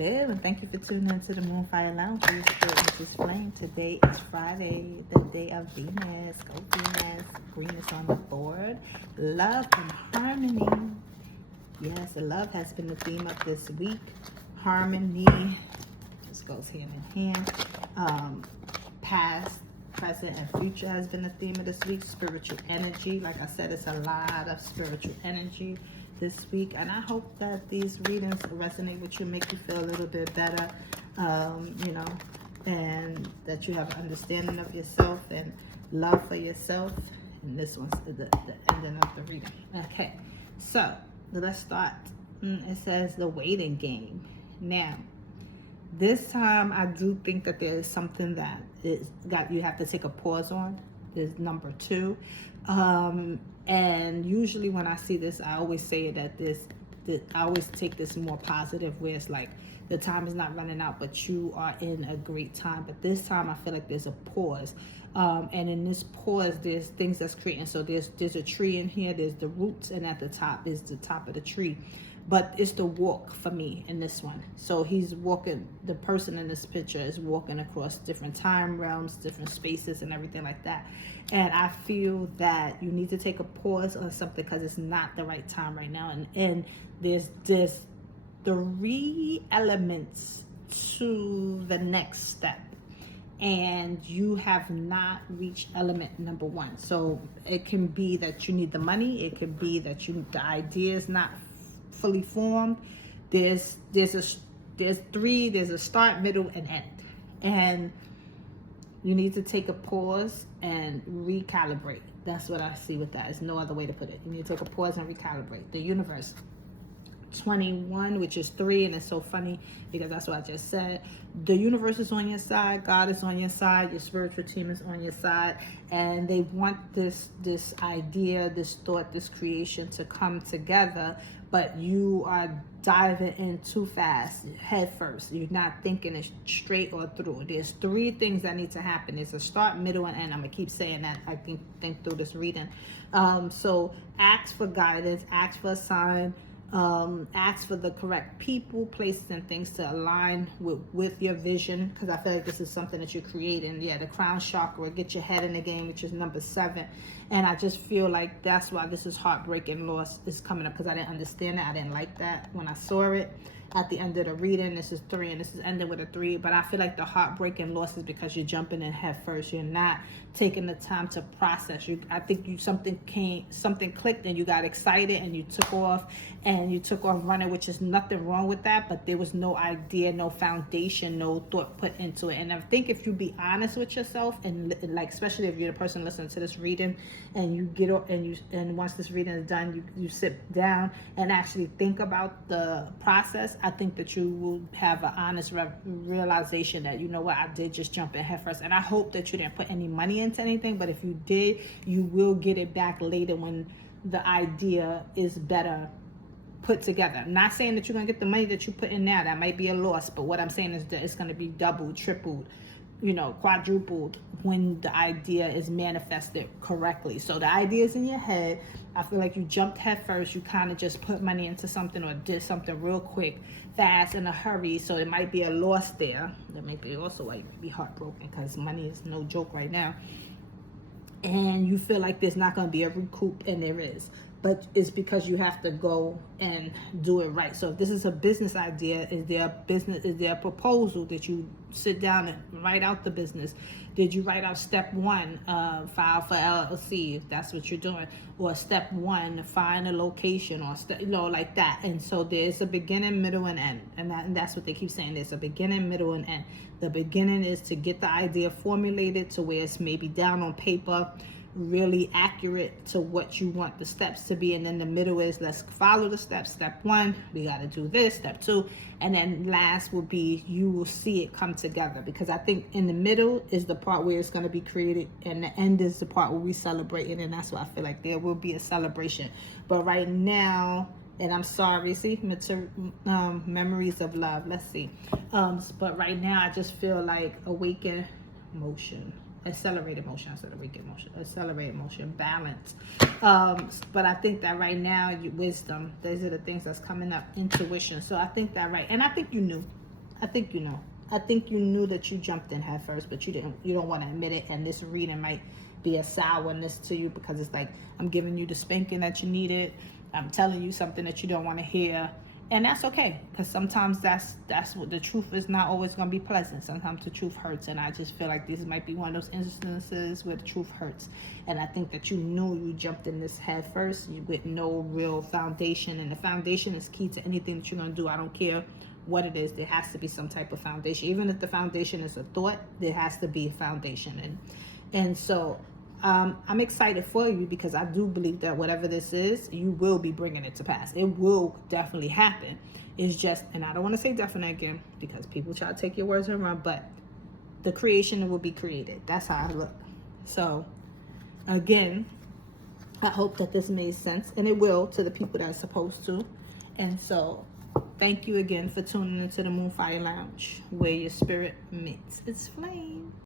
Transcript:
Hello, and thank you for tuning into the Moonfire Lounge. This is Flame. Today is Friday, the day of Venus. Go Venus. Green is on the board. Love and harmony. Yes, love has been the theme of this week. Harmony. This goes hand in hand. Past, present, and future has been the theme of this week. Spiritual energy. Like I said, it's a lot of spiritual energy this week, and I hope that these readings resonate with you, make you feel a little bit better, and that you have an understanding of yourself and love for yourself. And this one's the ending of the reading. Okay, so let's start. It says the waiting game. Now, this time I do think that there is something that you have to take a pause on. Is number 2. And usually when I see this, I always say that I always take this more positive, where it's like the time is not running out, but you are in a great time. But this time I feel like there's a pause. And in this pause, there's things that's creating. So there's a tree in here, there's the roots, and at the top is the top of the tree. But it's the walk for me in this one. So he's walking, the person in this picture is walking across different time realms, different spaces, and everything like that. And I feel that you need to take a pause on something because it's not the right time right now. And there's 3 elements to the next step, and you have not reached element number 1. So it can be that you need the money. It could be that the idea is not fully formed. There's 3. There's a start, middle, and end, and you need to take a pause and recalibrate. That's what I see with that. There's no other way to put it. You need to take a pause and recalibrate. The universe 21, which is 3, and it's so funny because that's what I just said. The universe is on your side, God is on your side, your spiritual team is on your side, and they want this idea, this thought, this creation to come together, but you are diving in too fast, head first. You're not thinking it straight or through. There's 3 things that need to happen. There's a start, middle, and end. I'm gonna keep saying that, I think through this reading. So ask for guidance, ask for a sign, ask for the correct people, places, and things to align with your vision, because I feel like this is something that you're creating. Yeah, the crown chakra, get your head in the game, which is number 7. And I just feel like that's why this is heartbreaking loss is coming up, because I didn't understand it. I didn't like that when I saw it at the end of the reading. This is 3, and this is ending with a 3. But I feel like the heartbreaking loss is because you're jumping in head first. You're not taking the time to process. I think something clicked, and you got excited, and you took off running, which is nothing wrong with that. But there was no idea, no foundation, no thought put into it. And I think if you be honest with yourself, and like especially if you're the person listening to this reading, and you get up and once this reading is done, you sit down and actually think about the process, I think that you will have an honest realization that, you know what, I did just jump in head first. And I hope that you didn't put any money into anything, but if you did, you will get it back later when the idea is better put together. I'm not saying that you're going to get the money that you put in now. That might be a loss, but what I'm saying is that it's going to be doubled, tripled, quadrupled when the idea is manifested correctly. So the idea is in your head. I feel like you jumped head first. You kind of just put money into something or did something real quick, fast, in a hurry. So it might be a loss there. That might be also why you be heartbroken, because money is no joke right now. And you feel like there's not going to be a recoup, and there is. But it's because you have to go and do it right. So if this is a business idea, is there a proposal? Did you sit down and write out the business? Did you write out step 1, file for LLC, if that's what you're doing? Or step 1, find a location, or like that. And so there's a beginning, middle, and end. And that's what they keep saying. There's a beginning, middle, and end. The beginning is to get the idea formulated to where it's maybe down on paper, really accurate to what you want the steps to be. And then the middle is, let's follow the steps. Step 1, we got to do this. Step 2, and then last will be, you will see it come together, because I think in the middle is the part where it's going to be created, and the end is the part where we celebrate it. And that's why I feel like there will be a celebration. But right now, and I'm sorry, see, memories of love, let's see, but right now I just feel like awakened motion, accelerated motion, accelerated motion, balance. But I think that right now, wisdom, those are the things that's coming up, intuition. So I think that and I think you knew. I think you know. I think you knew that you jumped in head first, but you don't want to admit it. And this reading might be a sourness to you because it's like, I'm giving you the spanking that you needed. I'm telling you something that you don't want to hear. And that's okay, because sometimes that's what the truth is, not always going to be pleasant. Sometimes the truth hurts, and I just feel like this might be one of those instances where the truth hurts. And I think that you knew you jumped in this head first with no real foundation, and the foundation is key to anything that you're going to do. I don't care what it is, there has to be some type of foundation. Even if the foundation is a thought, there has to be a foundation. And so I'm excited for you, because I do believe that whatever this is, you will be bringing it to pass. It will definitely happen. It's just, and I don't want to say definite again, because people try to take your words and run, but the creation will be created. That's how I look. So again, I hope that this made sense, and it will to the people that are supposed to. And so thank you again for tuning into the Moonfire Lounge, where your spirit meets its flame.